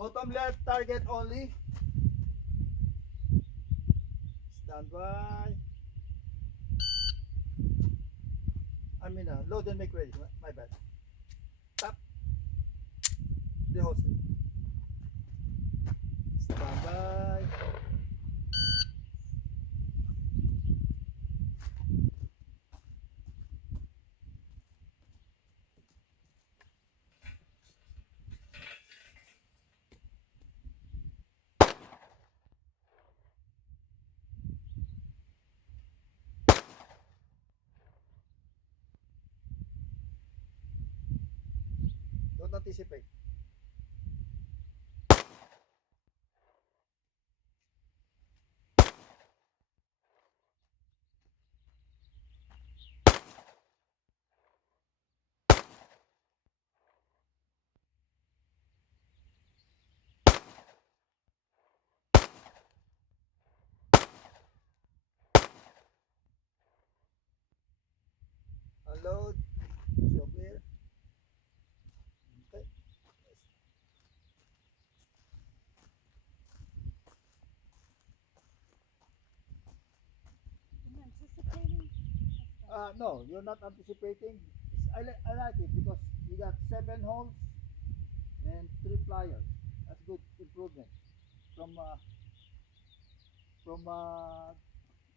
Bottom left target only. Stand by. Load and make ready. My bad. Tap. The holster. Stand by. Don't anticipate. Unload. Show clear. Okay. I'm anticipating. No, you're not anticipating. I like it because you got 7 holes and 3 pliers. That's good improvement from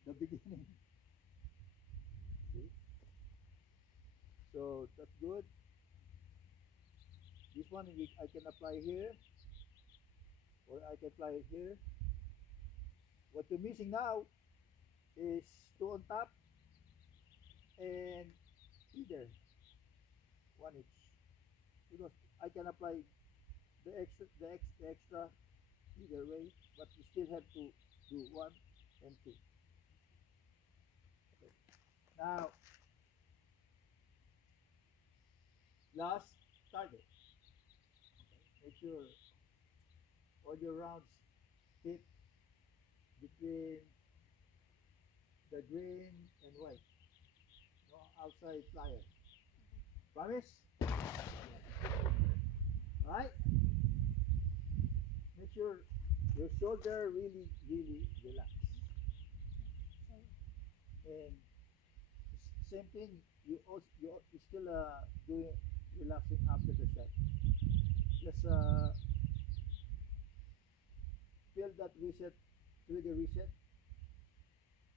the beginning. See? So that's good. This one I can apply here, or I can apply it here. What you're missing now is 2 on top and either one each, because I can apply the extra either way, but you still have to do 1 and 2. Okay. Now, last target. Okay. Make sure all your rounds hit between the green and white. No outside flyer. Promise? Alright? Make sure your shoulder really, really relax. And same thing, you still doing relaxing after the shot. Just feel that reset, trigger reset.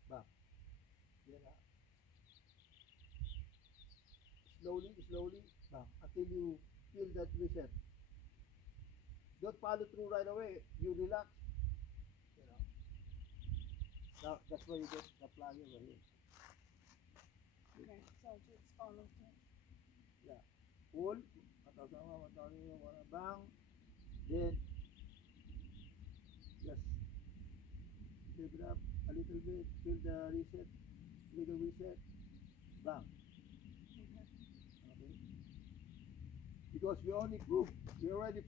Bam. Then slowly, bam, until you feel that reset. Don't follow through right away. You relax. You know. Now that's why you get the flyer over here. Okay, so just follow through. Yeah. Pull. Bang. Then just lift it up a little bit. Feel the reset. Trigger reset. Bang. Okay. Because we already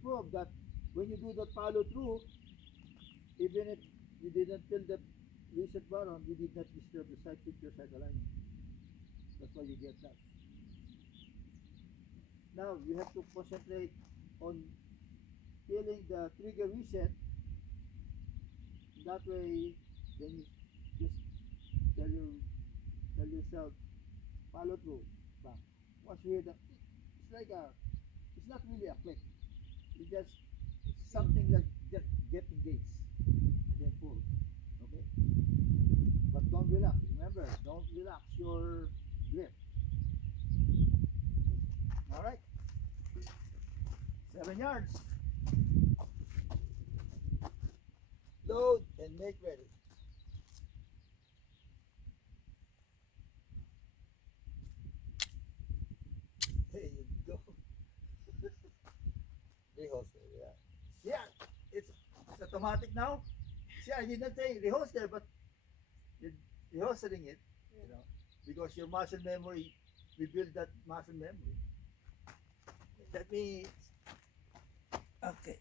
proved that when you do that follow through, even if you didn't feel the reset button, you did not disturb the side picture side alignment. That's why you get that. Now you have to concentrate on feeling the trigger reset. That way, then you just tell yourself follow through. Bang. Once you hear that, it's not really a click. It's just something like just get engaged, then pull. Okay. But don't relax. Remember, don't relax your grip. All right. 7 yards. Load and make ready. There you go. Reholster, yeah. Yeah, it's automatic now. See, I did not say reholster, but you're reholstering it, you know, because your muscle memory, we build that muscle memory. Let me, okay.